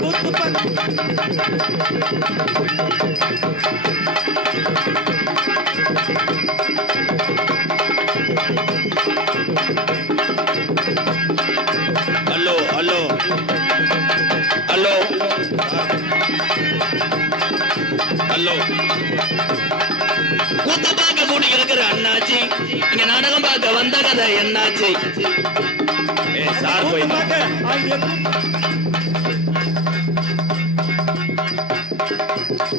Hello hello hello hello கூத்து பார்க்க கூட்டி இருக்கிற அண்ணாச்சி இங்க நாடகம் பார்க்க வந்த கதை என்னாச்சு? சார் போய்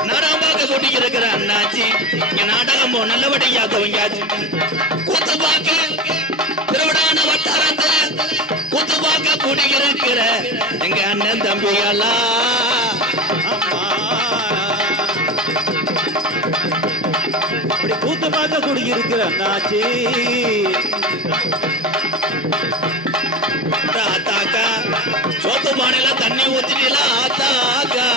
நாடகம் பார்க்க கூட்டி இருக்கிற அண்ணாச்சி இங்க நாடகம் நல்லபடியா துவங்கியாச்சு. கூத்து பார்க்க திருவிடான வட்டாரத்துல கூத்து பார்க்க கூட்டி இருக்கிற எங்க அண்ணன் தம்பிகளா கூத்து பார்க்க கூடி இருக்கிற அண்ணாச்சி ஆத்தாக்கா சோத்து பானையில தண்ணி ஊத்திட்டீங்களா? ஆத்தாக்கா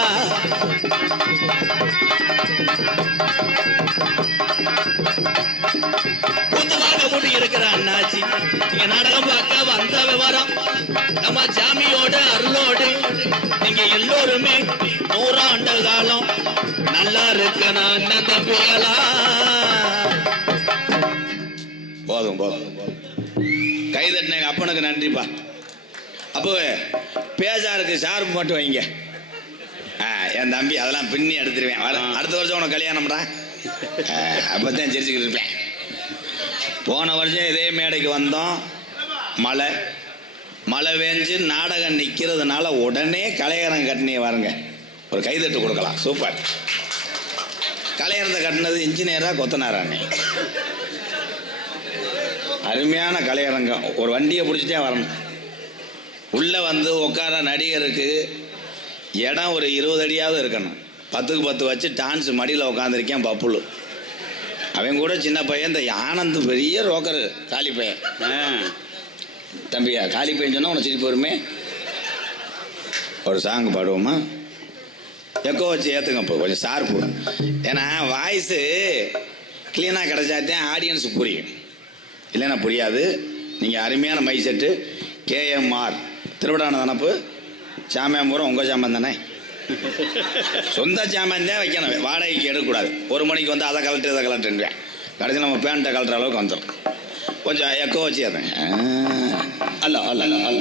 கூத்து பார்க்க கூட்டி இருக்கிற அண்ணாச்சி நீங்க நாடகம் பார்க்க வந்த விவரம் நம்ம சாமியோட அருளோடு நீங்க எல்லோருமே 100 ஆண்டு காலம் நல்லா இருக்கணும் அண்ணன் தம்பிகளா. போதும் போதும் கைதட்டின அப்பனுக்கு நன்றிப்பா. அப்போ பேசாருக்கு ஷார்ப்பு மட்டும் வைங்க. என் தம்பி அதெல்லாம் பின்னி எடுத்துருவேன். அடுத்த வருஷம் உனக்கு கல்யாணம்டா, அப்பதான் சிரிச்சுக்கிட்டு இருப்பேன். போன வருஷம் இதே மேடைக்கு வந்தோம், மழை மழை வேஞ்சு நாடகம் நிற்கிறதுனால உடனே கலையரங்க கட்டினே வாருங்க, ஒரு கைதட்டு கொடுக்கலாம். சூப்பர். கலையரத்தை கட்டினது இன்ஜினியரா கொத்தனாரானே, அருமையான கலையரங்கம். ஒரு வண்டியை பிடிச்சிட்டே வரணும். உள்ளே வந்து உட்கார நடிகருக்கு இடம் ஒரு 20 அடியாவது இருக்கணும். 10க்கு 10 வச்சு டான்ஸ் மடியில் உட்காந்துருக்கேன் பப்புளு. அவன் கூட சின்ன பையன், இந்த ஆனந்த் பெரிய ரோக்கரு காலி பையன். தம்பியா காலி பையன் சொன்னால் உனக்கு சிரிப்பு வருமே. ஒரு சாங் பாடுவோமா? எக்கோ வச்சு ஏற்றுங்க இப்போ கொஞ்சம் ஷார்ப்பு. ஏன்னா வாய்ஸு க்ளீனாக கிடச்சாத்தான் ஆடியன்ஸுக்கு புரியும், இல்லைன்னா புரியாது. நீங்கள் அருமையான மை செட்டு KMR திருவிடான தனப்பு சாமியான் பூரா உங்கள் சாமான் தானே, சொந்த சாமான் தான் வைக்கணும், வாடகைக்கு எடுக்கக்கூடாது. 1 மணிக்கு வந்து அதை கலட்டு இதை கலட்டுன்றேன், கடைசியில் நம்ம பேண்ட்டை கலட்டுற அளவுக்கு வந்துடும். கொஞ்சம் எக்கோ வச்சு ஏற்றுங்க. அல்ல அல்ல அல்ல அல்ல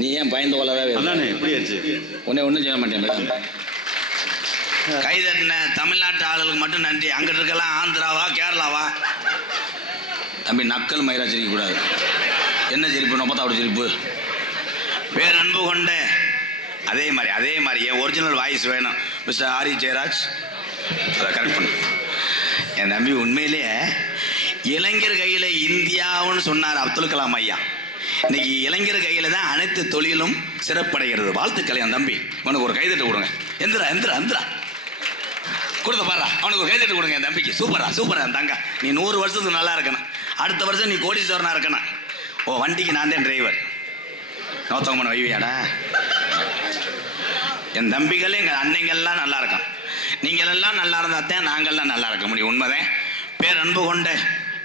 நீ ஏன் பயந்து கொள்ளவே உன்னை ஒன்றும் செய்ய மாட்டேன். கைதட்டின தமிழ்நாட்டு ஆளுகளுக்கு மட்டும் நன்றி. அங்கிட்டு இருக்கலாம் ஆந்திராவா கேரளாவா தம்பி, நக்கல் மயிரா சிரிக்கக்கூடாது. என்ன சிரிப்பு? நொப்பத்தாவோட சிரிப்பு. பேரன்பு கொண்ட அதே மாதிரி என் ஒரிஜினல் வாய்ஸ் வேணும். மிஸ்டர் ஆரி ஜெயராஜ் அதை கரெக்ட் பண்ணு. என் தம்பி உண்மையிலேயே இளைஞர் கையில் இந்தியாவுன்னு சொன்னார் அப்துல் கலாம் ஐயா. இன்னைக்கு இளைஞர் கையில் தான் அனைத்து தொழிலும் சிறப்படைகிறது. வாழ்த்துக்கள் என் தம்பி. அவனுக்கு ஒரு கைதட்டு கொடுங்க. எந்திரா கொடுத்த பாரு, அவனுக்கு ஒரு கைதட்டு கொடுங்க என் தம்பிக்கு. சூப்பரா என் தங்க. நீ 100 வருஷத்துக்கு நல்லா இருக்கணும். அடுத்த வருஷம் நீ கோடீஸ்வரனா இருக்கணும். வண்டிக்கு நான் தான் டிரைவர். நோத்தவமன வைவியாடா. என் தம்பிகள் எங்கள் அன்னைங்கள்லாம் நல்லா இருக்கும். நீங்கள் எல்லாம் நல்லா இருந்தால் தான் நாங்கள்லாம் நல்லா இருக்க முடியும். உண்மைதான். பேரன்பு கொண்ட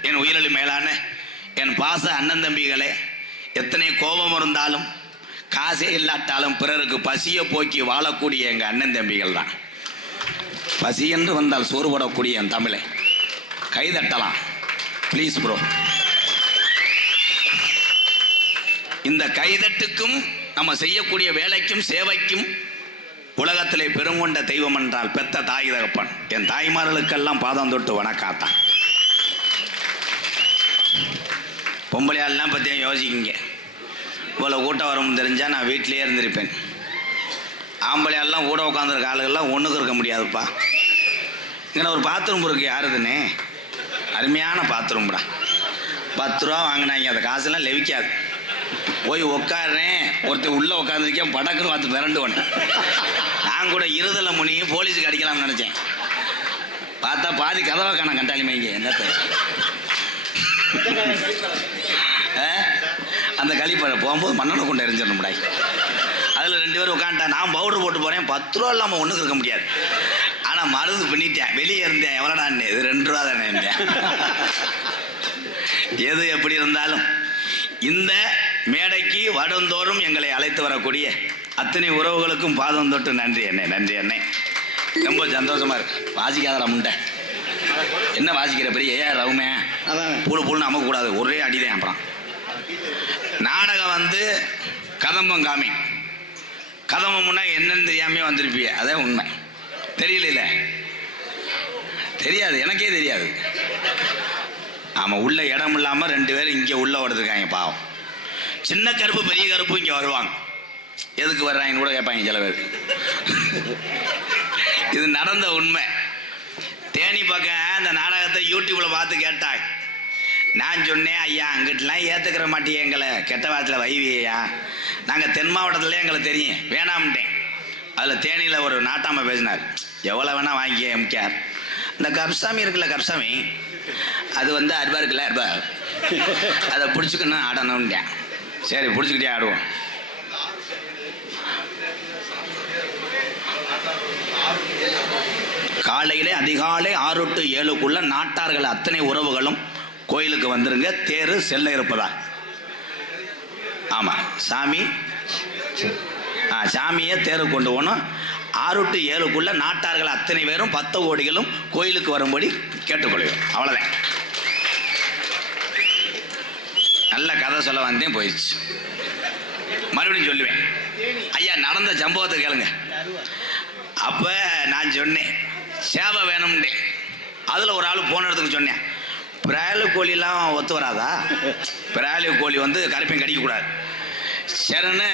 என் உயிரழி மேலான என் பாச அண்ணன் தம்பிகளே, எத்தனை கோபம் இருந்தாலும் காசே இல்லாட்டாலும் பிறருக்கு பசியை போக்கி வாழக்கூடிய எங்கள் அண்ணன் தம்பிகள் தான். பசி என்று வந்தால் சோறுபடக்கூடிய என் தமிழை கைதட்டலாம் ப்ளீஸ் ப்ரோ. இந்த கைதட்டுக்கும் நம்ம செய்யக்கூடிய வேலைக்கும் சேவைக்கும் உலகத்திலே பெருங்கொண்ட தெய்வம் என்றால் பெத்த தாய் தகப்பன். என் தாய்மார்களுக்கெல்லாம் பாதம் தொட்டு வணக்காத்தான். பொம்பளையாலாம் பற்றியும் யோசிக்கிங்க. இவ்வளோ கூட்டம் வரும்னு தெரிஞ்சால் நான் வீட்டிலேயே இருந்திருப்பேன். ஆம்பளையாலாம் கூட உட்காந்துருக்க ஆளுகள்லாம் ஒன்றுக்கு இருக்க முடியாதுப்பா. இங்கே ஒரு பாத்ரூம் இருக்குது, யாருதுன்னே அருமையான பாத்ரூம்டா. 10 ரூபா வாங்கினாங்க. அந்த காசுலாம் லெவிக்காது. போய் உட்காடுறேன், ஒருத்தர் உள்ளே உட்காந்துருக்கேன், படக்குன்னு பார்த்து மிரண்டுவனே. நான் கூட இருதலை முனியும் போலீஸுக்கு அடிக்கலாம்னு நினச்சேன். பார்த்தா பாதி கதவை காண கண்டாளி மைங்க. என்னத்த அந்த கழிப்பறை போகும்போது மண்ணெண்ணை கொண்டு எரிஞ்சிடணும்டா. அதில் 2 பேர் உட்காந்துட்டேன். நான் பவுடர் போட்டு போகிறேன். 10 ரூபா இல்லாமல் ஒன்றுக்கு இருக்க முடியாது. ஆனால் மருந்து பண்ணிட்டேன். வெளியே இருந்தேன். எவ்வளோடான்னு? இது 2 ரூபா தானே இருந்தேன். எது எப்படி இருந்தாலும் இந்த மேடைக்கு வருடந்தோறும் எங்களை அழைத்து வரக்கூடிய அத்தனை உறவுகளுக்கும் பாதம் தொட்டு நன்றி அண்ணே, நன்றி அண்ணே. ரொம்ப சந்தோஷமா இருக்கு. வாசிக்காதடா முண்டை, என்ன வாசிக்கிற பெரிய ஏன் ரவுமே புழு புழுன்னு அம்மக்கூடாது, ஒரே அடிதான். அப்புறம் நாடகம் வந்து கதம்பம் காமி, கதம்பம்னா என்னன்னு தெரியாமே வந்திருப்பிய, அதான் உண்மை. தெரியல, தெரியாது, எனக்கே தெரியாது. ஆமாம், உள்ள இடம் இல்லாமல் 2 பேரும் இங்கே உள்ள ஓடுறதுக்காங்க பாவம். சின்ன கருப்பு பெரிய கருப்பு இங்கே வருவாங்க, எதுக்கு வர்றாங்கன்னு கூட கேட்பாங்க சில பேர். இது நடந்த உண்மை. தேனி பக்கம் அந்த நாடகத்தை யூடியூப்ல பார்த்து கேட்டாங்க. நான் சொன்னேன், ஐயா அங்கிட்டலாம் ஏற்றுக்கிற மாட்டேன், எங்களை கெட்ட வாரத்தில் வைவியா, நாங்கள் தென் மாவட்டத்துலேயே எங்களுக்கு தெரியும், வேணாம்ட்டேன். அதில் தேனியில் ஒரு நாட்டாம பேசினார், எவ்வளோ வேணால் வாங்கிக்க எம்கேஆர். இந்த கப்சாமி இருக்குல்ல, கப்சாமி அது வந்து அருபா இருக்குல்ல, அருபா அதை பிடிச்சிக்கணும் ஆடணும்ட்டேன். சரி பிடிச்சிக்கிட்டே ஆடுவோம். காலையிலே அதிகாலை 6 to 7க்குள்ள நாட்டார்கள் அத்தனை உறவுகளும் கோயிலுக்கு வந்துருங்க, தேரு செல்ல இருப்பதா. ஆமாம், சாமியை தேரு கொண்டு போகணும். 6 to 7க்குள்ள நாட்டார்கள் அத்தனை பேரும் 10 கோடிகளும் கோயிலுக்கு வரும்படி கேட்டுக்கொள்கிறோம். அவ்வளோதான். நல்ல கதை சொல்ல வந்தேன், போயிடுச்சு. மறுபடியும் சொல்லுவேன். ஐயா நடந்த சம்பவத்தை கேளுங்க. அப்போ நான் சொன்னேன் சேவை வேணும்னே. அதில் ஒரு ஆள் போன இடத்துக்கு சொன்னேன், பிராய்லர் கோழிலாம் ஒத்து வராதா, பிராய்லர் கோழி வந்து கருப்பையும் கடிக்கக்கூடாது. சரின்னு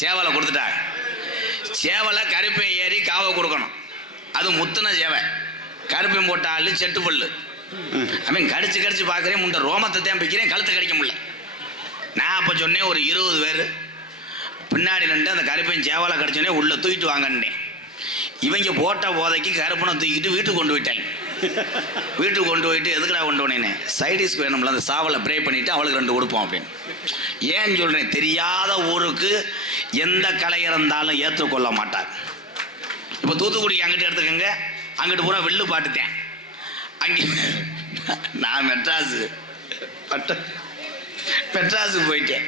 சேவலை கொடுத்துட்டாங்க. சேவலை கருப்பையும் ஏறி காவை கொடுக்கணும். அது முத்துன சேவை, கருப்பையும் போட்ட ஆள் செட்டு பல்லு. அவன் கடிச்சு கடிச்சு பார்க்குறேன், முண்டை ரோமத்தை தான் பிக்கிறேன், கழுத்தை கடிக்க முடியல. நான் அப்போ சொன்னேன், ஒரு 20 பேர் பின்னாடி நின்று அந்த கருப்பையும் சேவலை கடிச்சோடனே உள்ளே தூக்கிட்டு வாங்கன்னேன். இவங்க போட்ட போதைக்கு கருப்பனை தூக்கிட்டு வீட்டுக்கு கொண்டு போயிட்டாங்க. வீட்டுக்கு கொண்டு போயிட்டு எதுக்குடா கொண்டு போனேன்னு, சைடிஸ்க்கு வேணும்ல, அந்த சாவலை ப்ரே பண்ணிவிட்டு அவளுக்கு 2 கொடுப்போம் அப்படின்னு. ஏன்னு சொல்கிறேன், தெரியாத ஊருக்கு எந்த கலை இருந்தாலும் ஏற்றுக்கொள்ள மாட்டார். இப்போ தூத்துக்குடிக்கு அங்கிட்டு எடுத்துக்கோங்க, அங்கிட்டு பூரா வில்லு பாட்டுத்தேன். அங்கே நான் மெட்ராஸுக்கு போயிட்டேன்.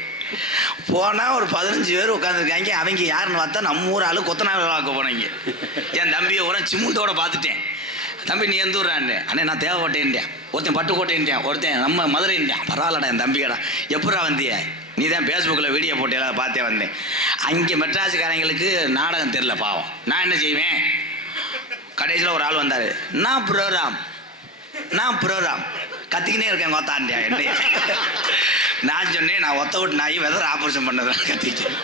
போனால் ஒரு 15 பேர் உட்காந்துருக்காங்க. அவங்க யாருன்னு பார்த்தா நம்ம ஊர் ஆளு கொத்தனார் வாக்க போனீங்க. என் தம்பியை ஒரு சிமுண்டோட பார்த்துட்டேன். தம்பி நீ எந்த ஊரான்னு, அண்ணே நான் தேவைக்கோட்டைன்ட்டேன், ஒருத்தன் பட்டுக்கோட்டைன்ட்டேன், ஒருத்தன் நம்ம மதுரைன்ட்டேன். பரவாயில்லடா என் தம்பியடா, எப்படா வந்திய, நீ தான் ஃபேஸ்புக்கில் வீடியோ போட்டேல பார்த்தே வந்தேன். அங்கே மெட்ராஸுக்காரங்களுக்கு நாடகம் தெரில பாவம். நான் என்ன செய்வேன், கடைசியில் ஒரு ஆள் வந்தார், நான் ப்ரோராம் கத்திக்கினே இருக்கேன் கொத்தாண்டியா என்னைய. நான் சொன்னேன், நான் ஒத்த விட்டு நாய் வெதர் ஆப்ரேஷன் பண்ணதான் கத்திட்டேன்.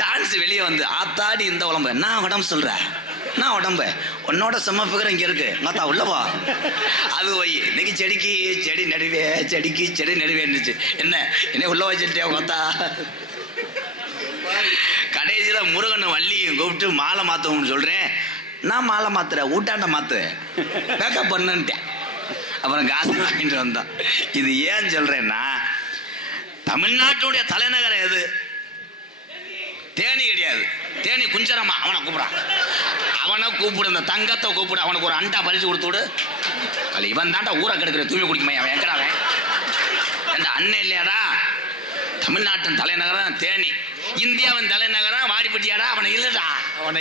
டான்ஸ் வெளியே வந்து ஆத்தாடி இந்த உடம்பு, நான் உடம்பு சொல்கிறேன், நான் உடம்பு உன்னோட செம்ம ஃபிகர் இங்கே இருக்கு மத்தா உள்ளவா. அது போய் இன்னைக்கு செடிக்கு செடி நடுவே, செடிக்கு செடி நடுவேன்னுச்சு. என்ன உள்ள வச்சுட்டே கொத்தா. கடைசியில் முருகன் வள்ளியும் கூப்பிட்டு மாலை மாற்றணும்னு சொல்கிறேன். நான் மாலை மாத்துறேன், ஊட்டாண்ட மாத்துறேன், பேக்கப் பண்ணுன்ட்டேன். அப்புறம் காசு வாங்கிட்டு வந்தோம். இது ஏன் சொல்றேன்னா, தமிழ்நாட்டுடைய தலைநகரம் எது? தேனி கிடையாது. தேனி குஞ்சரமா, அவனை கூப்பிடான், அவனை கூப்பிடு, இந்த தங்கத்தை கூப்பிடு, அவனுக்கு ஒரு அண்டா பறிச்சு கொடுத்து விடு. அல்ல இவன் தாண்டா ஊரை கெடுக்கிற தூய்மை குடிக்குமே, அவன் எங்கடா அவன் என்ற அண்ணன் இல்லையாடா. தமிழ்நாட்டின் தலைநகரம் தேனி, இந்தியாவின் தலைநகரம் வாடிப்பட்டியாடா. அவனை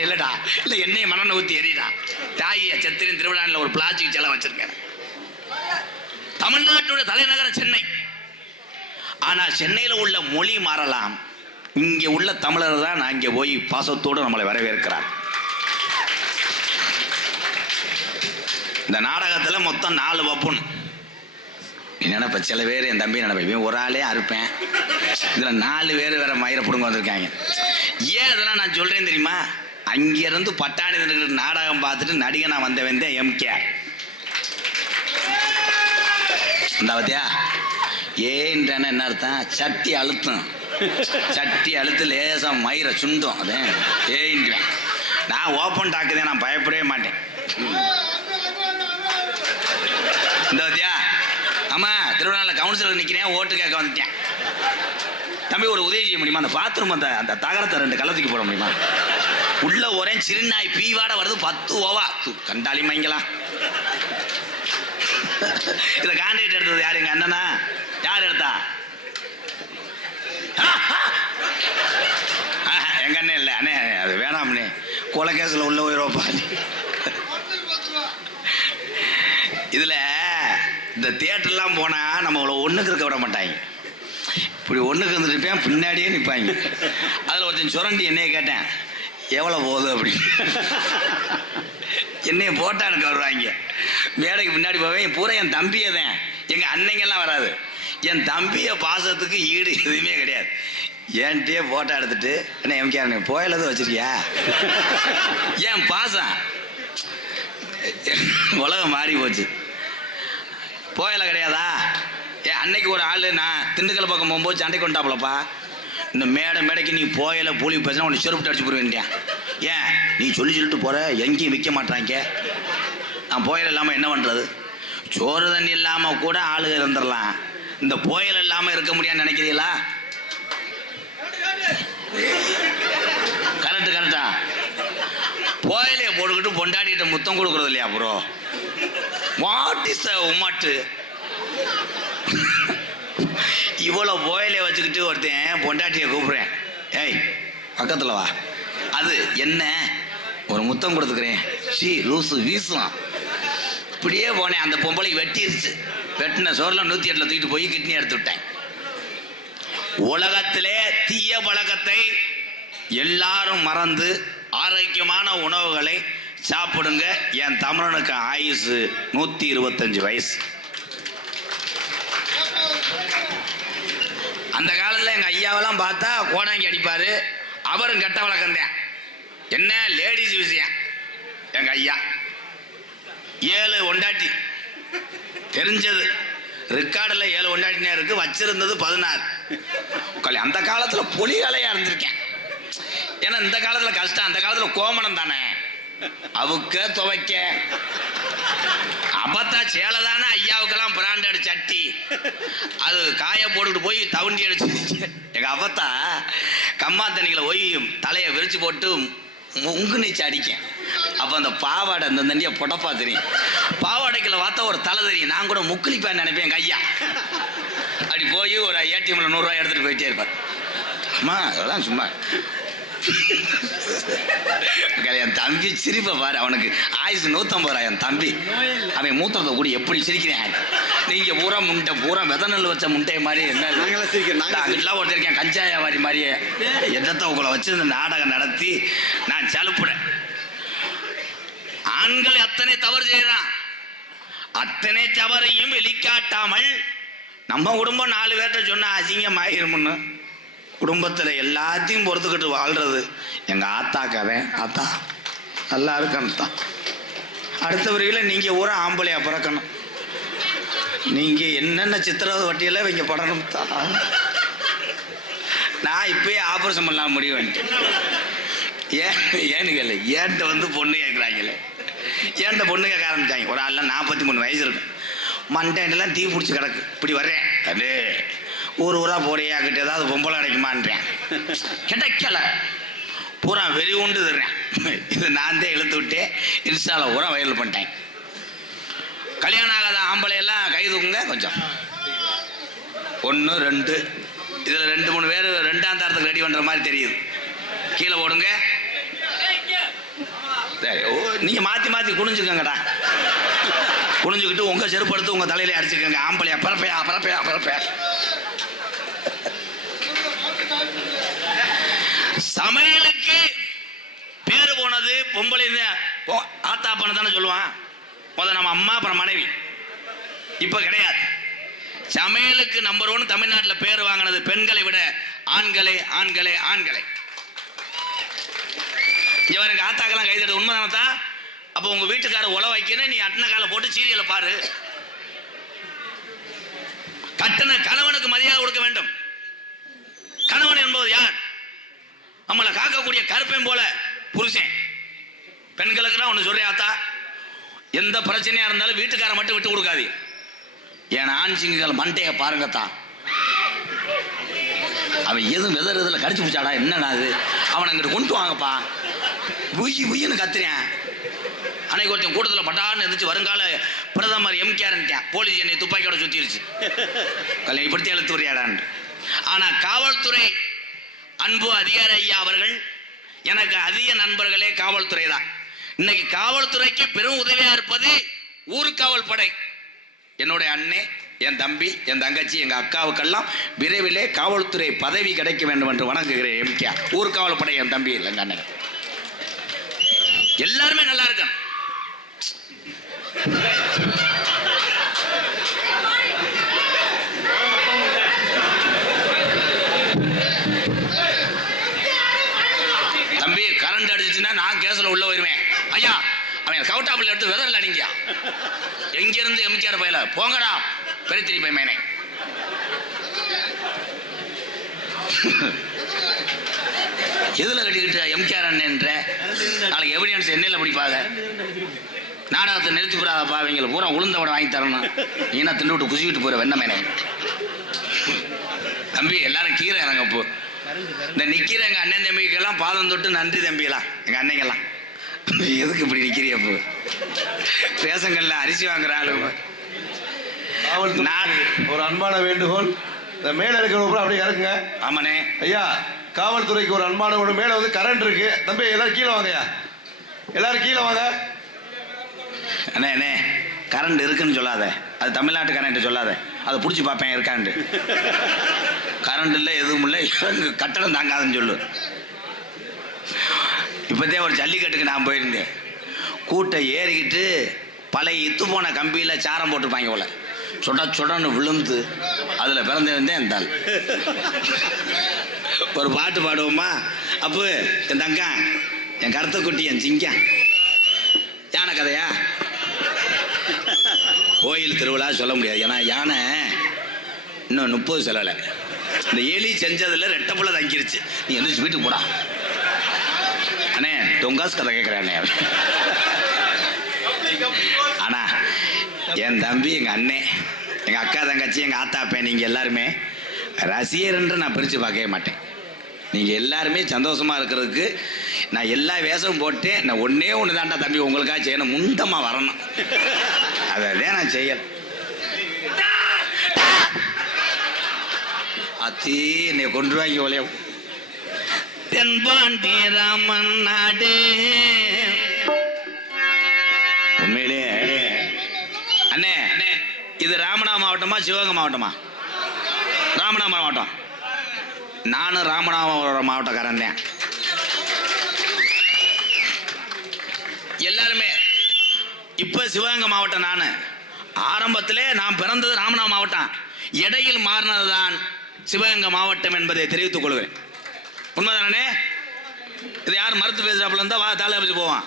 இல்லடா இல்லை எண்ணெய் மணனை ஊற்றி எறிடா. தாயை சத்திரின் திருவிழாவில் ஒரு பிளாஸ்டிக் செலம் வச்சிருக்கேன். தமிழ்நாட்டுடைய தலைநகரம் சென்னை. ஆனால் சென்னையில் உள்ள மொழி மாறலாம், இங்கே உள்ள தமிழர் தான் அங்கே போய் பாசத்தோடு நம்மளை வரவேற்கிறார். இந்த நாடகத்தில் மொத்தம் 4 பப்புன். நினைப்ப சில பேர் என் தம்பி நினைப்பேன், ஒரு ஆளே அறுப்பேன், இதில் 4 பேர் வேற மயிரை பிடுங்க வந்திருக்காங்க. ஏன் இதெல்லாம் நான் சொல்கிறேன் தெரியுமா? அங்கேருந்து பட்டாணி நாடகம் பார்த்துட்டு நடிகனா வந்தவன் தான் எம்கேஆர். இந்த பத்தியா ஏன்றான என்ன அர்த்தம், சட்டி அழுத்தும், சட்டி அழுத்து லேசாக மயிரை சுண்டும். அதே ஏன்றான். நான் ஓப்பன் டாக்குதேன், நான் பயப்படவே மாட்டேன். இந்த பத்தியா ஆமாம், திருவண்ணாமலை கவுன்சிலர் நிற்கிறேன், ஓட்டு கேட்க வந்துட்டேன். தம்பி ஒரு உதவி செய்ய முடியுமா, அந்த பாத்ரூம் அந்த தகரத்தை 2 கள்ளத்துக்கு போட முடியுமா? உள்ள ஒரே சிறுநாய் பீவாட வருது, 10 ஓவா கண்டாலி மைங்கலாம். இதை கான்ட்ராக்ட் எடுத்தது யாரு? எங்க அண்ணனா. யார் எடுத்தா? எங்க அண்ணன் இல்லை அண்ணே, அது வேணாம்ண்ணே, கொலை கேஸில் உள்ள போயிடுவோப்பா. இதில் இந்த தியேட்டர்லாம் போனால் நம்மளை ஒன்றுக்கு இருக்க விட மாட்டாங்க. இப்படி ஒன்றுக்கு இருந்துருப்பேன், பின்னாடியே நிற்பாங்க. அதில் ஒருத்தன் சுரண்டி என்னைய கேட்டேன், எவ்வளோ போகுது அப்படின்னு. என்னைய போட்டா எடுக்க வருவாங்க. மேடைக்கு பின்னாடி போவேன், பூரா என் தம்பியை தான், எங்கள் அன்னைங்கெல்லாம் வராது. என் தம்பியை பாசத்துக்கு ஈடு எதுவுமே கிடையாது. என்கிட்டயே போட்டோ எடுத்துட்டு, என்ன எம்கே போயிலது வச்சிருக்கியா? ஏன் பாசம் உலகம் மாறி போச்சு. போயில கிடையாதா? ஏன் அன்னைக்கு ஒரு ஆள் நான் திண்டுக்கல் பக்கம் போகும்போது சண்டை கொண்டாப்புலப்பா, இந்த மேடைக்கு நீ போயில பூலி பேசினா உன்னை செருப்பு அடிச்சு போடுவேன்டியா. ஏன் நீ சொல்லிட்டு போற, எங்கேயும் விற்க மாட்டாங்க. நான் போயில இல்லாமல் என்ன பண்ணுறது? சோறு தண்ணி இல்லாமல் கூட ஆளுக இருந்துடலாம், இந்த புயல் இல்லாமல் இருக்க முடியாதுன்னு நினைக்கிறீங்களா? கரெக்டா? புயலையை போட்டுக்கிட்டு பொண்டாடிக்கிட்ட முத்தம் கொடுக்குறது இல்லையா ப்ரோ? What is உமாட்டு? இவ்வளோ புயலையை வச்சுக்கிட்டு ஒருத்தன் பொண்டாட்டியை கூப்பிட்றேன், ஏய் பக்கத்தில் வா, அது என்ன ஒரு முத்தம் கொடுத்துக்கிறேன், ஷீ லூசு வீசும். இப்படியே போனேன், அந்த பொம்பளைக்கு வெட்டிருச்சு. வெட்டின சோறில் 108 தூக்கிட்டு போய் கிட்னி எடுத்து விட்டேன். உலகத்திலே தீய பழக்கத்தை எல்லாரும் மறந்து ஆரோக்கியமான உணவுகளை சாப்பிடுங்க. என் தமிழனுக்கு ஆயுசு 125 வயசு. அந்த காலத்தில் எங்கள் ஐயாவெல்லாம் பார்த்தா கோடாங்கி அடிப்பார். அவரும் கெட்ட வழக்கம்தான். என்ன லேடிஸ் விஷயம், எங்கள் ஐயா 7 ஒண்டாட்டி தெரிஞ்சது, ரெக்கார்டில் 7 ஒண்டாட்டினே இருக்கு, வச்சிருந்தது 16. அந்த காலத்தில் பொலி வேலையா இருந்திருக்கேன். ஏன்னா இந்த காலத்தில் கஷ்டம், அந்த காலத்தில் கோமணம் தானே, அவுக்க துவைக்க. அப்பத்தா சேலை தானே ஐயாவுக்கெல்லாம் பிராண்டட் சட்டி, அது காய போட்டுக்கிட்டு போய் தவுண்டி அடிச்சு. எங்கள் அப்பத்தா கம்மா தண்ணியில் போய் தலையை விரிச்சு போட்டு முங்கு நீச்சு அடிக்கேன். அப்போ அந்த பாவாடை அந்த தண்டியை புடப்பா தெரியும், பாவாடைக்குள்ள பார்த்தா ஒரு தலை தெரியும். நான் கூட முக்குளிப்பேன் நினைப்பேன். எங்கள் ஐயா அப்படி போய் ஒரு ஏடிஎம்ல 100 ரூபாய் எடுத்துகிட்டு போயிட்டே இருப்பார். அம்மா அதெல்லாம் சும்மா. என் தம்பி சிரிப்பை பாரு, அவனுக்கு ஆயுசு 150. என் தம்பி அவன் மூத்திரத்தை கூட எப்படி சிரிக்கிறேன். நீங்க பூரா முண்டை, பூரா வித நெல் வச்ச முட்டைய மாதிரி என்ன அங்கிட்டலாம் ஒருத்தர் இருக்கேன், கஞ்சாயாவாரி மாதிரியே எதத்தை உங்களை வச்சு இந்த நாடகம் நடத்தி நான் சலுப்புறேன். ஆண்கள் அத்தனை தவறு செய்யறான், அத்தனை தவறையும் வெளிக்காட்டாமல் நம்ம குடும்பம் 4 பேர்கிட்ட சொன்னா அசிங்கம் ஆகிருமுன்னு குடும்பத்தில் எல்லாத்தையும் பொறுத்துக்கிட்டு வாழ்றது எங்கள் ஆத்தாக்காவே. ஆத்தா நல்லா இருக்கணும் தான். அடுத்த வரையில் நீங்கள் ஊரா ஆம்பளையா பிறக்கணும். நீங்கள் என்னென்ன சித்திரவதை வட்டியெல்லாம் இவங்க படணும் தான். நான் இப்பயே ஆபரேஷன் பண்ணலாம் முடிவு பண்ணிட்டேன். ஏன்னு கேள்வி, ஏன்ட்ட வந்து பொண்ணு கேட்குறாங்களே, ஏன்ட்ட பொண்ணு கேட்க ஆரம்பிச்சாங்க. ஒரு ஆள்லாம் 43 வயசு இருக்கும், மண்டையெல்லாம் தீ பிடிச்சி கிடக்கு. இப்படி வர்றேன், அது ஊராக போறியா கிட்ட ஏதாவது பொம்பளை கிடைக்குமான்றேன். கிடைக்கல, பூரா வெறி உண்டு தர்றேன். இது நான் தான் இழுத்து விட்டு இன்ஸ்டாவில் பூரா வைரல் பண்ணிட்டேன். கல்யாணம் ஆகாத ஆம்பளையெல்லாம் கை தூக்குங்க கொஞ்சம். 1 2 இதில் 2 3 பேர் 2ஆம் தரத்துக்கு ரெடி பண்ணுற மாதிரி தெரியுது. கீழே போடுங்க. சரி, நீங்கள் மாற்றி குனிஞ்சுக்கங்கடா. குனிஞ்சுக்கிட்டு உங்கள் செருப்பு எடுத்து உங்கள் தலையில அடிச்சுக்கோங்க. ஆம்பளையா பரப்பையா. சமையலுக்கு பேரு போனது பொம்பளை ஆத்தா பண்ண தானே சொல்லுவான். முதல்ல நம்ம அம்மா, அப்புறம் மனைவி. இப்ப கிடையாது. சமையலுக்கு நம்பர் 1 தமிழ்நாட்டில் பேர் வாங்கினது பெண்களை விட ஆண்களே. இவருக்கு ஆத்தாக்கெல்லாம் கைதட்டு உண்மைதானத்தா? அப்போ உங்க வீட்டுக்கார உழ வைக்கணும், நீ அட்டன காலை போட்டு சீரியலை பாரு. கட்டண கணவனுக்கு மரியாதை கொடுக்க வேண்டும். கணவன் என்பது யார்? நம்மளை காக்கக்கூடிய கருப்பையும் போல புருஷன். பெண்களுக்கு ஒன்று சொல்றேன் ஆத்தா, எந்த பிரச்சனையா இருந்தாலும் வீட்டுக்கார மட்டும் விட்டு கொடுக்காது. ஏன்னா ஆண் சிங்கங்கள் மண்டையை பாருங்கத்தான், அவன் எதுவும் வெதறதுல கடிச்சு பிடிச்சாடா என்னன்னா அது, அவனை அங்கிட்டு கொண்டு வாங்கப்பா, உயின்னு கத்துறேன். அன்னைக்கு ஒருத்தன் கூட்டத்தில் பட்டான்னு இருந்துச்சு, வருங்கால பிரதமர் எம்கேஆர் போலீஸ் என்னை துப்பாக்கியோட சுத்திருச்சு. இப்படித்தான் எழுத்து வரையாடான். ஆனா காவல்துறை அன்பு அதிகாரி ஐயா அவர்கள் எனக்கு அதிக நண்பர்களே காவல்துறை தான். இன்னைக்கு காவல்துறைக்கு பெரும் உதவியா இருப்பது ஊர்காவல் படை. என்னுடைய அண்ணே, என் தம்பி, என் தங்கச்சி, எங்க அக்காவுக்கெல்லாம் விரைவிலே காவல்துறை பதவி கிடைக்க வேண்டும் என்று வணங்குகிறேன். எம்கேஆர் ஊர்காவல் படை என் தம்பி இல்லை, எங்க அண்ணன் எல்லாருமே நல்லா இருக்கணும். தம்பி கரண்ட் அடிச்சுன்னா நான் கேஸ்ல உள்ள வருவேன். ஐயா அவன் கவுட்டாப்பில் எடுத்து வெதர்ல அடிங்கயா. எங்க இருந்து எம்கேஆர் பையல போங்கடா பெருத்திரி பை மேனே. எதுல கட்டிக்கிட்டு எம்கேஆர் அண்ணன்ற நாளைக்கு எவிடன்ஸ் என்னையில பிடிப்பாங்க. நாடகத்தை நிறுத்தி போறாதப்பா, அவங்களை பூரா உளுந்த விட வாங்கி தரணும். நீனா திண்டு விட்டு குசிக்கிட்டு போற வெண்ண மேனே. தம்பி எல்லாரும் கீரை இறங்கப்போ. இந்த நிக்கிற எங்க அண்ணன் தம்பிக்கெல்லாம் பாதம் தொட்டு நன்றி தம்பிலாம். எங்க அன்னைங்கெல்லாம் எதுக்கு இப்படி நிக்கிறியப்போ? ரேஷங்கள்ல அரிசி வாங்குற ஆளு. ஒரு அன்பான வேண்டுகோள், இந்த மேல இருக்கிற அப்படியே இறக்குங்க. ஆமாண்ணே. ஐயா காவல்துறைக்கு ஒரு அன்பான ஒரு மேல வந்து கரண்ட் இருக்கு. தம்பி எல்லாரும் கீழே வாங்கய்யா, எல்லாரும் கீழே வாங்க. அண்ணே அண்ணே கரண்ட் இருக்குன்னு சொல்லாத, அது தமிழ்நாட்டு கரண்ட் சொல்லாத, அதை பிடிச்சி பார்ப்பேன் இருக்காண்டு. கரண்ட் இல்லை எதுவும் இல்லை, கட்டணம் தாங்காதுன்னு சொல்லு. இப்போதே ஒரு ஜல்லிக்கட்டுக்கு நான் போயிருந்தேன். கூட்டை ஏறிக்கிட்டு பழைய இத்து போன கம்பியில் சாரம் போட்டுருப்பாங்க போல, சுடன்னு விழுந்து அதில் பிறந்திருந்தேன். இருந்தால் ஒரு பாட்டு பாடுவோமா? அப்போ என் தங்கா, என் கருத்தை குட்டி, என் சிங்கா. யானை கதையா? கோயில் திருவிழா சொல்ல முடியாது, ஏன்னா யானை இன்னும் 30 செலவில். இந்த எலி செஞ்சதில் ரெட்டப்புள்ள தங்கிருச்சு. நீ எந்திரிச்சு வீட்டுக்கு போடா. அண்ணே தொங்காஸ் கதை கேட்குறேன் அண்ணே. ஆனா என் தம்பி, எங்க அண்ணே, எங்க அக்கா தங்கச்சி, எங்க ஆத்தாப்பேன், நீங்க எல்லாருமே ரசிகர் என்று நான் பிரித்து பார்க்கவே மாட்டேன். நீங்க எல்லாருமே சந்தோஷமா இருக்கிறதுக்கு நான் எல்லா வேஷமும் போட்டேன். நான் ஒன்னே ஒன்று தாண்டா தம்பி உங்களுக்காக செய்யணும், முந்தமா வரணும். அதை நான் செய்யல. அத்தி என்னை கொண்டு வாங்கி ஒலைய தென்பாண்டி ராமன் நாடு. உண்மையிலே அண்ணே அண்ணே, இது ராமநாதபுரம் மாவட்டமா சிவகங்கை மாவட்டமா? ராமநாதபுரம் மாவட்டம். நானும் ராமநாதபுரம் மாவட்டக்காரன் தான். எல்லாருமே இப்ப சிவகங்கை மாவட்டம். நான் ஆரம்பத்திலே நான் பிறந்தது ராமநாதபுரம் மாவட்டம், இடையில் மாறினதுதான் சிவகங்கை மாவட்டம் என்பதை தெரிவித்துக் கொள்கிறேன். உண்மைதானே? இது யார் மறுத்து பேசுறாப்புல இருந்தா வா தாளை வச்சு போவான்.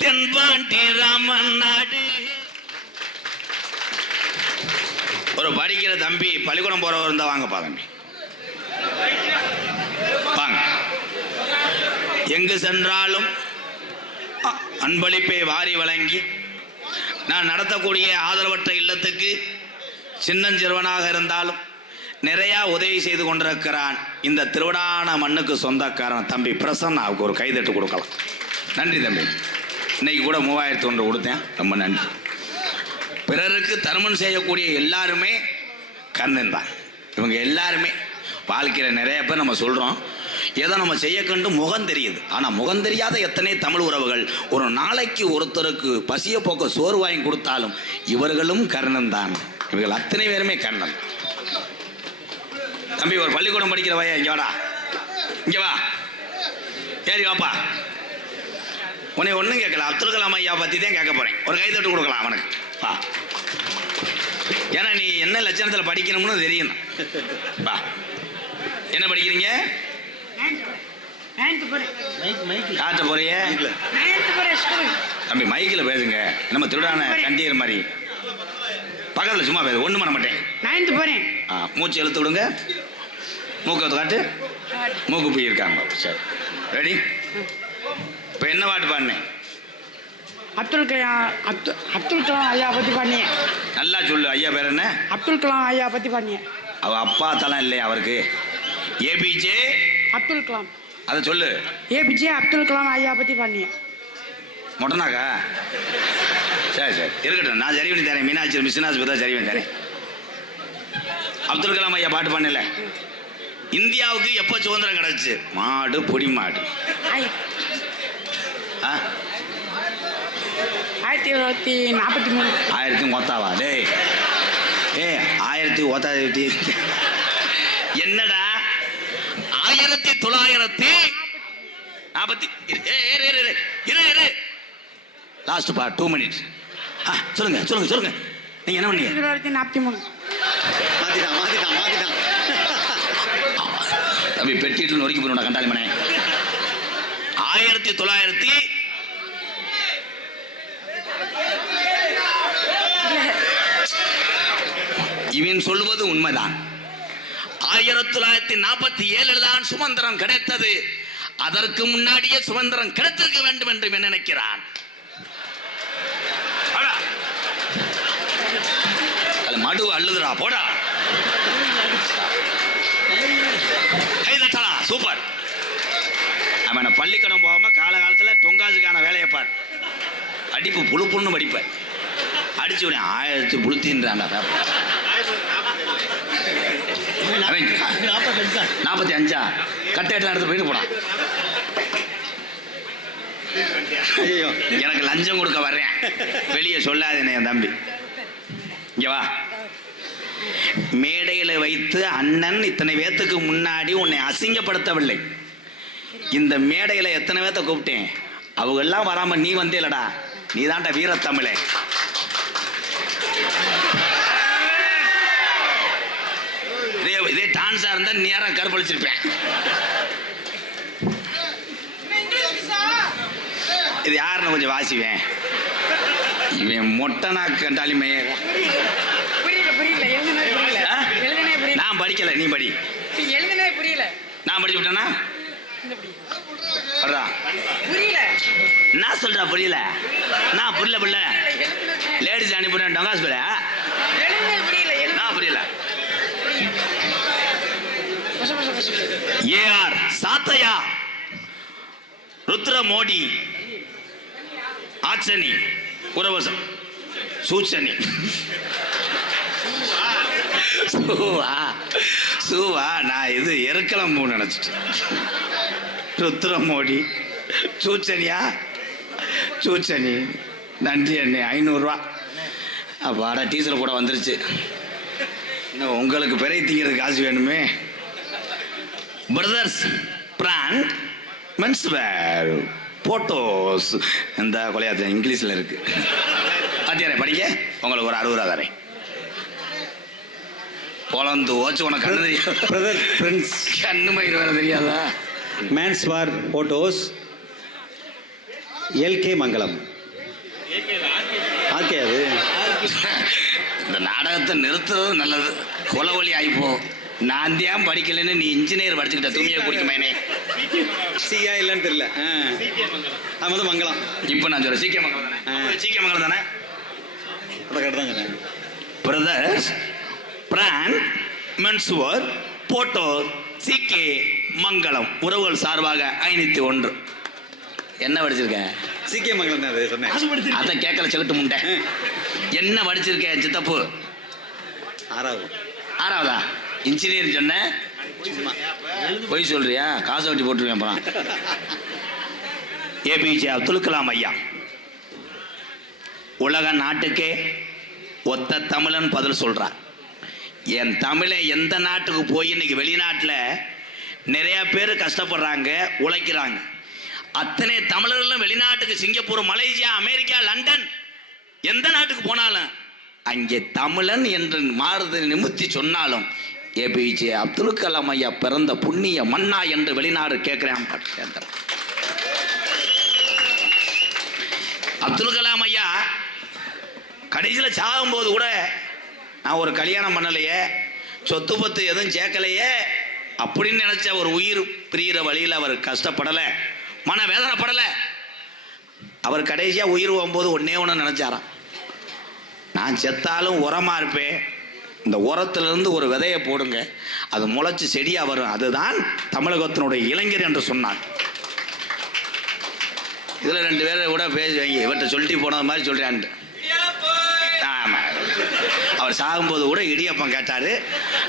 தென்பாண்டி ராமன் நாடு. ஒரு படிக்கிற தம்பி பள்ளிக்கூடம் போறவர் இருந்தா வாங்கப்பா தம்பி, வாங்க. எங்கு சென்றாலும் அன்பளிப்பை வாரி வழங்கி நான் நடத்தக்கூடிய ஆதரவற்ற இல்லத்துக்கு சின்னஞ்சிறுவனாக இருந்தாலும் நிறைய உதவி செய்து கொண்டிருக்கிறான் இந்த திருவிடான மண்ணுக்கு சொந்தக்காரன் தம்பி பிரசன்னாவுக்கு ஒரு கைதட்டு கொடுக்கலாம். நன்றி தம்பி. இன்னைக்கு கூட 3001 கொடுத்தேன், ரொம்ப நன்றி. பிறருக்கு தர்மம் செய்யக்கூடிய எல்லாருமே கண்ணன் தான். இவங்க எல்லாருமே வாழ்க்கையில் நிறைய பேர் நம்ம சொல்கிறோம், ஏதோ நம்ம செய்ய கண்டு முகம் தெரியுது. ஆனால் முகம் தெரியாத எத்தனை தமிழ் உறவுகள் ஒரு நாளைக்கு ஒருத்தருக்கு பசிய போக்க சோறு வாங்கி கொடுத்தாலும் இவர்களும் கர்ணன் தான். இவர்கள் அத்தனை பேருமே கர்ணன். தம்பி ஒரு பள்ளிக்கூடம் படிக்கிற வயா, இங்கே வாடா, இங்கே வா, சரி வாப்பா. உன்னை ஒன்றும் கேட்கல, அப்துல் கலாம் ஐயா பற்றி தான் கேட்க போகிறேன். ஒரு கைதட்டு கொடுக்கலாம் அவனுக்கு, வா. ஏன்னா நீ என்ன லட்சணத்தில் படிக்கணும்னு தெரியணும். வா, என்ன படிக்கிறீங்க? காட்ட போறிய தம்பி, மைக்கில் பேசுங்க. நம்ம திருடான கண்டீர் மாதிரி பக்கத்தில் சும்மா பேசு, ஒன்றும் பண்ண மாட்டேன். 9th போறேன். மூச்சு எழுத்து விடுங்க, மூக்கை காட்டு, மூக்கு போய் இருக்காங்க. சரி ரெடி? இப்போ என்ன பாட்டு பாடினேன்? அப்துல் கலாம் ஐயா பற்றி பாடினேன். நல்லா சொல்லு. ஐயா பேர் என்ன? அப்துல் கலாம் ஐயா பற்றி பாடினேன். அவ அப்பா தலாம் இல்லையா அவருக்கு? ஏபிஜே அப்துல் கலாம். அதை சொல்லு. ஏபிஜே அப்துல் கலாம் ஐயா பற்றி பாடினேன். மொட்டனாக்கா? சரி சரி இருக்கட்டும், நான் சரி பண்ணி தரேன். மீனாட்சி மிஷின் ஆஸ்பத்திரி சரி பண்ணி தரேன். அப்துல் கலாம் ஐயா பாட்டு பண்ணல, இந்தியாவுக்கு எப்போ சுதந்திரம் கிடைச்சு? மாடு பொடி மாடு. ஆய்- ஆ 1943. 1000 ஒத்தாவா? டேய் 1000 என்னடா 1940 லாஸ்ட் பா 2 மினிட்ஸ். சொல்லுங்க சொல்லுங்க சொல்லுங்க. நீங்க என்ன பண்ணீங்க? 1943. மாத்திட்டான் தம்பி பெட்டிட்டு நொறுக்கி போய் கண்டாளி மனே. 1900 இவன் சொல்வது உண்மைதான். 1947 தான் சுதந்திரம் கிடைத்தது. அதற்கு முன்னாடியே சுதந்திரம் கிடைத்திருக்க வேண்டும் என்று இவன் நினைக்கிறான். மடு அள்ளுதுடா போடா. சூப்பர். அவனை பள்ளிக்கடம் போகாம காலகாலத்தில் தொங்காசுக்கான வேலையை பார். அடிப்பு புழு புண்ணு படிப்ப அடிச்சு 1000 புளுத்தின்றான்டா. 45 கட்டேட்டில் எடுத்து போயிட்டு போடான். எனக்கு லஞ்சம் கொடுக்க வர்றேன், வெளியே சொல்லாதேனே என் தம்பி. இங்க வா. மேடையில் வைத்து அண்ணன் இத்தனை பேத்துக்கு முன்னாடி உன்னை அசிங்கப்படுத்தவில்லை. இந்த மேடையில் எத்தனை பேத்த கூப்பிட்டேன், அவங்க எல்லாம் வராம நீ வந்தேலடா. நீ தான்டா வீரத்தமிழே. இதே டான்ஸா இருந்தா நேரம் கருப்பளிச்சிருப்பேன். இது யாருன்னு கொஞ்சம் வாசிவேன். இவன் மொட்டனா கண்டாலி மைய. நான் படிக்கல, நீ படி. நான் படிச்சு விட்டேனா? நான் சொல்ற புரியல. நான் புரியல. லேடிஸ் அனுப்பிட்டேன் டொங்காஸ் பேர. நான் புரியல. ஏஆர் சாத்தையா, ருத்ர மோடி, ஆச்சனி, உறவசம், சூச்சனி, சூவா. நான் இது எருக்கலாம் பூ நினைச்சிட்டு. ருத்ர மோடி, சூச்சனியா? சூச்சனி. நன்றி அண்ணே, 500 ரூபா. அப்பாடா டீசல் கூட வந்துருச்சு. இன்னும் உங்களுக்கு பெரிய திங்கிறது காசு வேணுமே. Brothers brand menswear photos. இந்த கொலையாத்த இங்கிலீஷில் இருக்கு. பாத்தியாரே படிக்க. உங்களுக்கு ஒரு 60 ரூபா தரேன். பொலந்து ஓச்சு. உனக்கு கண்ணு தெரியும் பிரதர் பிரின்ஸ். கண்ணு மயிர் வர தெரியாதா? மேன்ஸ் வார் போட்டோஸ் எல்கே மங்கலம். ஆர்கே அது. இந்த நாடகத்தை நிறுத்துறது நல்லது. கொலவழி ஆயிப்போ. நான் தான் படிக்கலன்னு நீ இன்ஜினியர் படிச்சுக்கிட்ட துணியை குடிக்குமேனே. சியா இல்லைன்னு தெரியல. அது வந்து மங்கலம். இப்போ நான் சொல்றேன் சீக்கிய மங்கலம் தானே? சீக்கிய மங்கலம் தானே? அதை கரெக்ட் தான் சொன்னேன். பிரதர்ஸ் பிராண்ட் மென்ஸ்வர் போட்டோ சிகே மங்கலம் உறவுகள் சார்பாக 501. என்ன படிச்சிருக்க? சிகே மங்கலம் தான். அதை சொன்னேன். அதை கேட்கல செலுட்டு முண்டை. என்ன படிச்சிருக்க சித்தப்பு? 6வதா? இன்ஜினியர் சொன்ன. போய் சொல்றியா? காசை வட்டி போட்டுருக்கேன். அப்புறம் ஏபிஜே அப்துல் கலாம் ஐயா உலக நாட்டுக்கே ஒத்த தமிழன் பதில் சொல்றார். என் தமிழை எந்த நாட்டுக்கு போய் இன்னைக்கு வெளிநாட்டில் நிறைய பேர் கஷ்டப்படுறாங்க, உழைக்கிறாங்க. அத்தனை தமிழர்களும் வெளிநாட்டுக்கு சிங்கப்பூர், மலேசியா, அமெரிக்கா, லண்டன் எந்த நாட்டுக்கு போனாலும் அங்கே தமிழன் என்று மாறுதல் நிமித்தி சொன்னாலும் ஏபிஜே அப்துல் கலாம் ஐயா பிறந்த புண்ணிய மன்னா என்று வெளிநாடு கேட்கிறேன். அப்துல் கலாம் ஐயா கடைசியில் சாகும்போது கூட நான் ஒரு கல்யாணம் பண்ணலையே, சொத்து பத்து எதுவும் சேர்க்கலையே அப்படின்னு நினைச்ச ஒரு உயிர் பிரிகிற வழியில் அவர் கஷ்டப்படலை, மன வேதனைப்படலை. அவர் கடைசியாக உயிர் போகும்போது ஒன்னே ஒன்று நினைச்சாராம், நான் செத்தாலும் உரமா இருப்பேன், இந்த உரத்திலிருந்து ஒரு விதையை போடுங்க, அது முளைச்சு செடியா வரும், அதுதான் தமிழகத்தினுடைய இளைஞர் என்று சொன்னார். இதுல 2 பேரை கூட பேசுவாங்க, இவர்கிட்ட சொல்லிட்டு போனது மாதிரி சொல்றான். ஆமா, அவர் சாகும்போது கூட இடியப்பம் கேட்டாரு,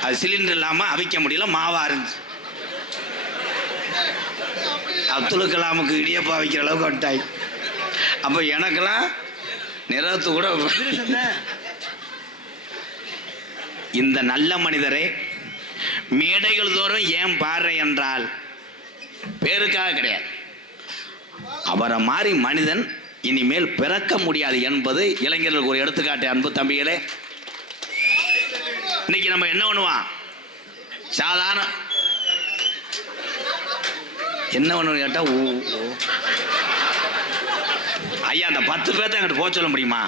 அது சிலிண்டர் இல்லாம அவிக்க முடியல, மாவா இருந்துச்சு. அப்துல் கலாமுக்கு இடியப்பா வைக்கிற அளவுக்கு வந்துட்டாய். அப்போ எனக்கெல்லாம் நிறத்து கூட. இந்த நல்ல மனிதரை மேடைகள் தோறும் ஏன் பாரு என்றால் பேருக்காக கிடையாது. அவரை மாதிரி மனிதன் இனிமேல் பிறக்க முடியாது என்பது இளைஞர்களுக்கு ஒரு எடுத்துக்காட்டு. அன்பு தம்பிகளே, இன்னைக்கு நம்ம என்ன பண்ணுவான், சாதாரண என்ன ஒன்று கேட்டா ஐயா அந்த 10 பேர்த்த எங்கிட்ட போக சொல்ல முடியுமா?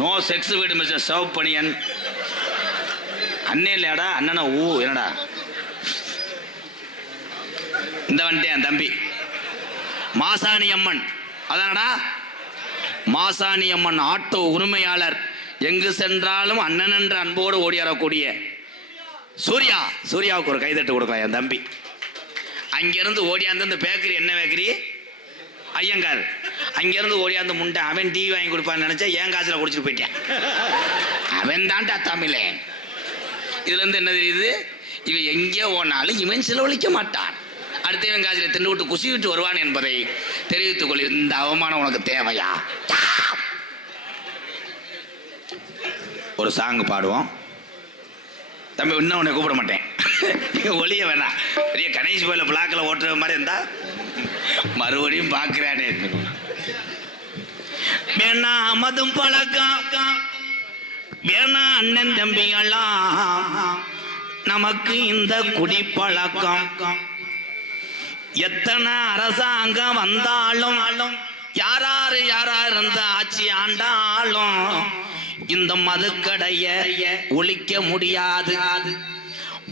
நோ செக்ஸ் வீடு மிஸ்டர் சர்வ் பணியன் அண்ணே இல்லையாடா அண்ணனா என்னடா இந்த வந்துட்டேன் என் தம்பி மாசாணி அம்மன். அதானடா மாசாணி அம்மன் ஆட்டோ உரிமையாளர், எங்கு சென்றாலும் அண்ணன் என்ற அன்போடு ஓடியாரக்கூடிய சூர்யா. சூர்யாவுக்கு ஒரு கைதட்டு கொடுக்கலாம் என் தம்பி. அங்கிருந்து ஓடியாந்து இந்த பேக்கரி, என்ன பேக்கரி, ஐயங்கார், அங்கிருந்து ஓடியாந்து முண்டை. அவன் டீ வாங்கி கொடுப்பான்னு நினைச்சா என் காசுல குடிச்சிட்டு போயிட்டேன். அவன் தான்டா தமிழே. இதுல இருந்து என்ன தெரியுது, இவன் எங்கே போனாலும் இவன் செலவழிக்க மாட்டான், அடுத்தவன் காசுல தின்னு விட்டு குசி விட்டு வருவான் என்பதை தெரிவித்துக் கொள். இந்த அவமானம் உனக்கு தேவையா? ஒரு சாங் பாடுவோம் தம்பி. இன்னும் உன்னை கூப்பிட மாட்டேன், ஒளிய வேணாம். பெரிய கணேஷ் கோயில பிளாக்கில் ஓட்டுற மாதிரி இருந்தா மறுபடியும் பார்க்கிறானே. வேணா மதும் பழக்கம் வேணா அண்ணன் தம்பிகளாம், நமக்கு இந்த குடிப்பழக்கம். எத்தனை அரசாங்கம் வந்தாலும் யாராரு இருந்த ஆட்சி ஆண்டாலும் இந்த மதுக்கடைய ஒழிக்க முடியாது.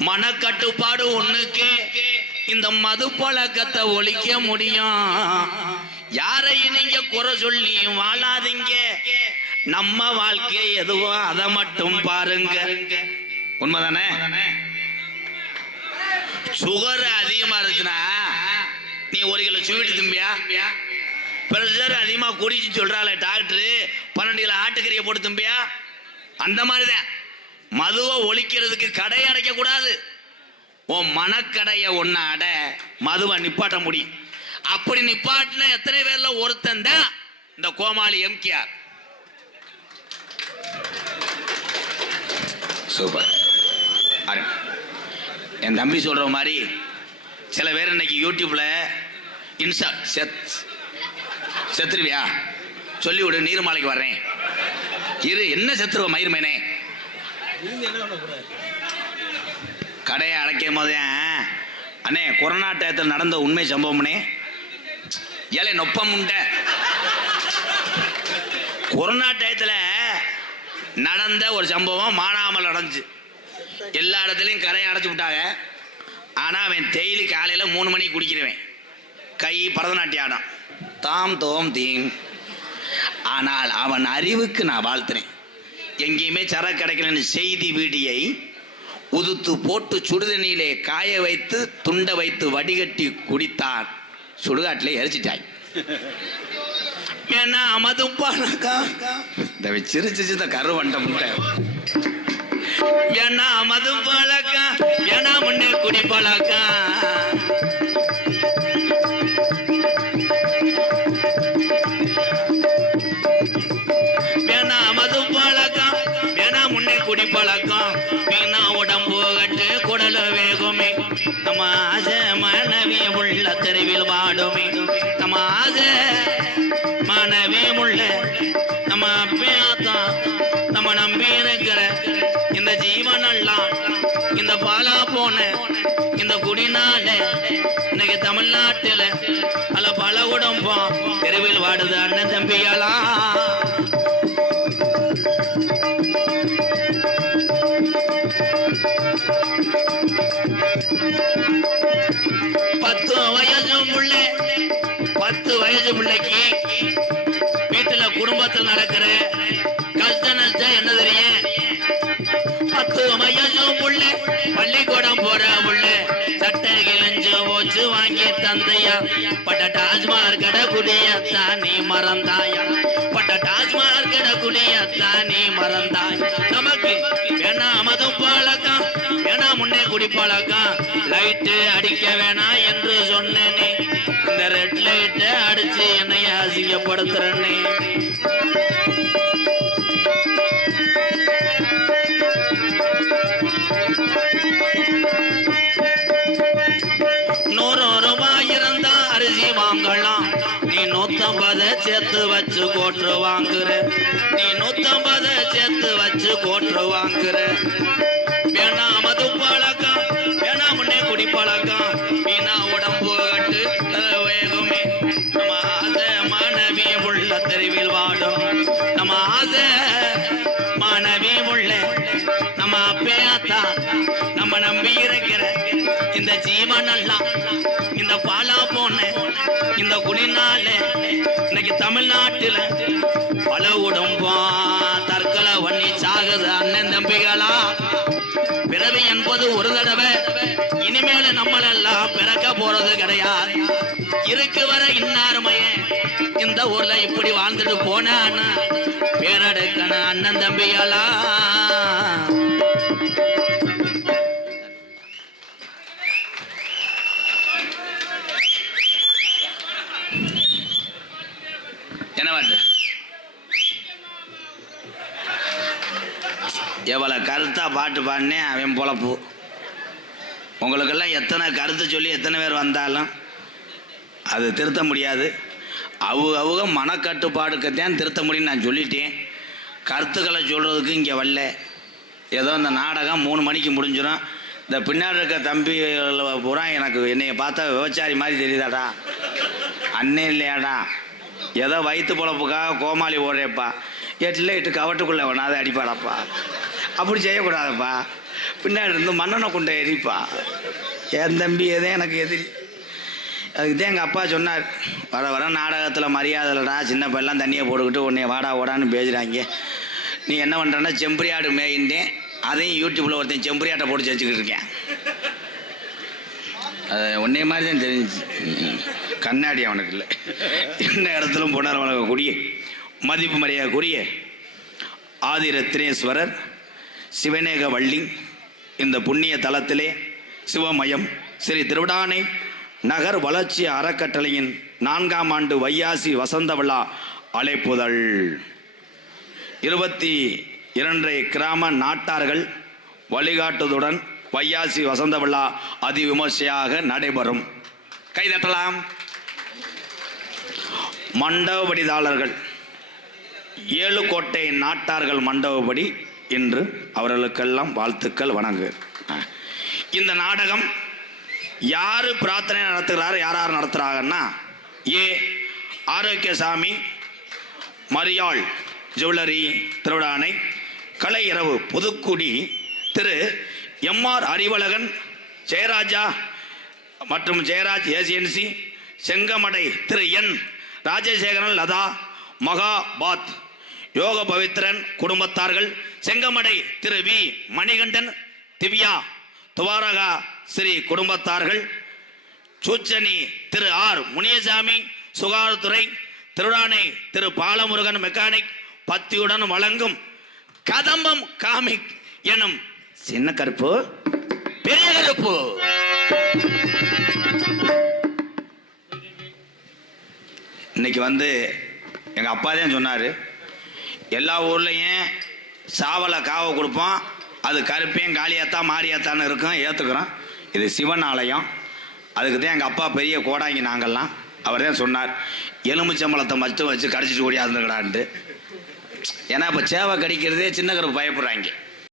மனக்கட்டுப்பாடு ஒண்ணுக்கு இந்த மது பழக்கத்தை ஒழிக்க முடியும். யாரையும் நீங்க குறை சொல்லி வாழாதீங்க, நம்ம வாழ்க்கை எதுவோ அதை மட்டும் பாருங்க. உண்மைதானே? சுகர் அதிகமா இருக்குன்னா நீ 1 கிலோ ஸ்வீட் திம்பியா? பிரஷர் அதிகமா குடிச்சு சொல்றாள் டாக்டர், 12 கிலோ ஆட்டுக்கறியை போட்டு திம்பியா? அந்த மாதிரிதான் மதுவை ஒழிக்கிறதுக்கு கடையை அடைக்க கூடாது. உன் மனக்கடைய ஒன்ன அட மதுவை நிப்பாட்ட முடியும். அப்படி நிப்பாட்டின எத்தனை பேர்ல ஒருத்தன் தான் இந்த கோமாளி எம்கேஆர். சூப்பர். என் தம்பி சொல்ற மாதிரி சில பேர் இன்னைக்கு யூடியூப்ல இன்ஸ்டா செத்துருவியா சொல்லி விடு, நீர்மாலைக்கு வர்றேன் இரு. என்ன செத்துருவ மயிர்மேனே? கடையை அடைக்கும் போதே அண்ணே கொரோனா டயத்தில் நடந்த உண்மை சம்பவம்னே ஏழை நொப்பம் உண்ட. கொரோனா டயத்தில் நடந்த ஒரு சம்பவம் மானாமல் நடந்துச்சு. எல்லா இடத்துலையும் கரையை அடைச்சி விட்டாங்க. ஆனால் அவன் டெய்லி காலையில் 3 மணிக்கு குடிக்கிறவன், கை பரதநாட்டியம் ஆடம், தாம் தோம் தீம். ஆனால் அவன் அறிவுக்கு நான் வாழ்த்துறேன். எங்கேயுமே சரக்கு கிடைக்கலன்னு செய்தி வீடியை உதுத்து போட்டு சுடுதண்ணியிலே காய வைத்து துண்டை வைத்து வடிகட்டி குடித்தான். சுடுகாட்டிலே எரிச்சிட்டாய். ஏன்னா மதுப்பானக்கா இந்த சிரிச்சு இந்த கருவண்ட முட்டை ஏன்னா மது பழக்கா ஏன்னா முன்னே குடி பழக்கா. வேணா மது பழக்கம் வேணா முன்னே குடி பழக்கம். வீணா உடம்பு கட்டு குடல வேகுமே. நம்ம ஆசை மனைவி உள்ள தெருவில் வாடுமே. நம்ம ஆசை மனைவி உள்ள நம்ம அப்பேத்தான் நம்ம நம்பி இருக்கிற இந்த ஜீவனெல்லாம் இந்த பாலா போன இந்த குடிநாட இன்னைக்கு தமிழ்நாட்டில் அல்ல பல குடும்பம் தெருவில் வாடுது அண்ணன் தம்பியெல்லாம். பத்து வயசு பிள்ளைக்கு வீட்டுல குடும்பத்தில் நடக்கிற கஷ்ட நஷ்டம் என்ன தெரியும்? 10 வயசு புள்ள பள்ளிக்கூடம் போற புள்ள சட்டை கிழிஞ்சு போச்சு வாங்கி தந்தையா. பட்ட டாஸ்மார் கடை குடியத்தான் நீ மறந்தாயா? பட்ட டாஸ்மார் கடை குடியத்தான் நீ மறந்தாய். நமக்கு வேணா மதும் பழக்கம் வேணா முன்னே குடி பழக்கம். லைட்டு அடிக்க வேணா என்று சொன்னேனே. ஞாபகப்படுத்துறேன்னே. ₹100 இருந்தா அரிசி வாங்கலாம், நீ 150 சேர்த்து வச்சு கோட்டு வாங்குற, நீ 150 சேர்த்து வச்சு கோட்டு வாங்குற. வேணாம் மது பழக்கம், வேணாம் முன்னே குடி பழக்கம், வீணா உடம்பு கட்டு வேகுமே. நம்ம ஆசை மாணவி உள்ள தெருவில் வாடும், நம்ம ஆசை மாணவி உள்ள நம்ம அப்பேத்தா நம்ம நம்பி இருக்கிற இந்த ஜீவனெல்லாம் இந்த பாலா போன இந்த குடினால இன்னைக்கு தமிழ்நாட்டுல பல உடம்பம் தற்கொலை பண்ணி சாகுது அண்ணன் தம்பிகளா. பிறவி என்பது ஒரு தடவை, இனிமேல நம்மளெல்லாம் பிறக்க போறது கிடையாது. இருக்கு வர இன்னாருமைய இந்த ஊர்ல இப்படி வாழ்ந்துட்டு போனான்னு பேரெடுக்கணும் அண்ணன் தம்பிகளா. என்ன பாட்டு எவ்வளவு கருத்தா பாட்டு பாடினேன் அவன் பொழப்பு. உங்களுக்கெல்லாம் எத்தனை கருத்து சொல்லி எத்தனை பேர் வந்தாலும் அது திருத்த முடியாது. அவங்க மனக்கட்டுப்பாடுக்கத்தான் திருத்த முடியும்னு நான் சொல்லிட்டேன். கருத்துக்களை சொல்கிறதுக்கு இங்கே வரல. ஏதோ இந்த நாடகம் 3 மணிக்கு முடிஞ்சிடும். இந்த பின்னாடி இருக்க தம்பி பூரா எனக்கு என்னைய பார்த்தா விபச்சாரி மாதிரி தெரியுதாடா, அண்ணே இல்லையாடா, ஏதோ வயிற்று பொழப்புக்காக கோமாளி ஓடுறேப்பா, எட்டில் இட்டு கவட்டுக்குள்ளே வேணாத அடிப்பாடாப்பா, அப்படி செய்யக்கூடாதப்பா, பின்னாடி இருந்து மண்ணனை கொண்டு எரிப்பா. என் தம்பி எதே எனக்கு எதிரி. அதுக்கு தான் எங்கள் அப்பா சொன்னார், வர வர நாடகத்தில் மரியாதை இல்லைடா, சின்ன பையெல்லாம் தண்ணியை போட்டுக்கிட்டு உன்னை வாடா ஓடான்னு பேசுகிறாங்க, நீ என்ன பண்ணுறன்னா செம்பரியாடு மேயின்றேன், அதையும் யூடியூப்பில் ஒருத்தன் செம்பரியாட்டை போட்டு செஞ்சுக்கிட்டு இருக்கேன். அது ஒன்றே மாதிரி தான் தெரிஞ்சிச்சு, கண்ணாடி அவனுக்கு இல்லை. என்ன இடத்துலும் போனார் வணங்கக்கூடிய மதிப்பு மரியாதைக்குரிய ஆதிரத்னேஸ்வரர் சிவநேக வள்ளி இந்த புண்ணிய தலத்திலே சிவமயம் ஸ்ரீ திருவிடானை நகர் வளர்ச்சி அறக்கட்டளையின் 4ஆம் ஆண்டு வையாசி வசந்த விழா அழைப்புதல். 22 கிராம நாட்டார்கள் வழிகாட்டுதுடன் வையாசி வசந்த விழா அதிவிமர்சையாக நடைபெறும். கைதட்டலாம். மண்டபடிதாளர்கள் 7 கோட்டை நாட்டார்கள் மண்டபப்படி இன்று அவர்களுக்கெல்லாம் வாழ்த்துக்கள் வணங்கு. இந்த நாடகம் யாரு பிரார்த்தனை நடத்துகிறார், யார் நடத்துகிறாங்கன்னா, ஏ ஆரோக்கியசாமி மரியாள் ஜுவல்லரி திருவிழானை, கலை இரவு புதுக்குடி திரு எம்ஆர் அறிவழகன், ஜெயராஜா மற்றும் ஜெயராஜ் ஏசியன்சி, செங்கமடை திரு என் ராஜசேகரன் லதா, மகாபாத் யோக பவித்ரன் குடும்பத்தார்கள், செங்கமடை திரு வி மணிகண்டன், திவ்யா துவாரகா ஸ்ரீ குடும்பத்தார்கள், சூச்சனி திரு ஆர் முனியசாமி சுகாதாரத்துறை, திருடானை திரு பாலமுருகன் மெக்கானிக் பத்தியுடன் வழங்கும் கதம்பம் காமிக் எனும் சின்ன கருப்பு பெரிய கருப்பு. இன்னைக்கு எங்கள் அப்பா தான் சொன்னார், எல்லா ஊர்லேயும் சாவலை காவை கொடுப்போம், அது கருப்பையும் காளியாத்தான் மாரியாத்தான்னு இருக்கும், ஏற்றுக்கிறோம். இது சிவன் ஆலயம், அதுக்கு தான் எங்கள் அப்பா பெரிய கோடாங்கி நாங்கள்லாம். அவர் தான் சொன்னார், எலுமிச்சம்பழத்தை மட்டும் வச்சு கடிச்சிட்டு ஓடியாந்துக்கடான்ட்டு. ஏன்னா இப்போ சேவை கடிக்கிறதே சின்ன கருப்பு பயப்படுறாங்க.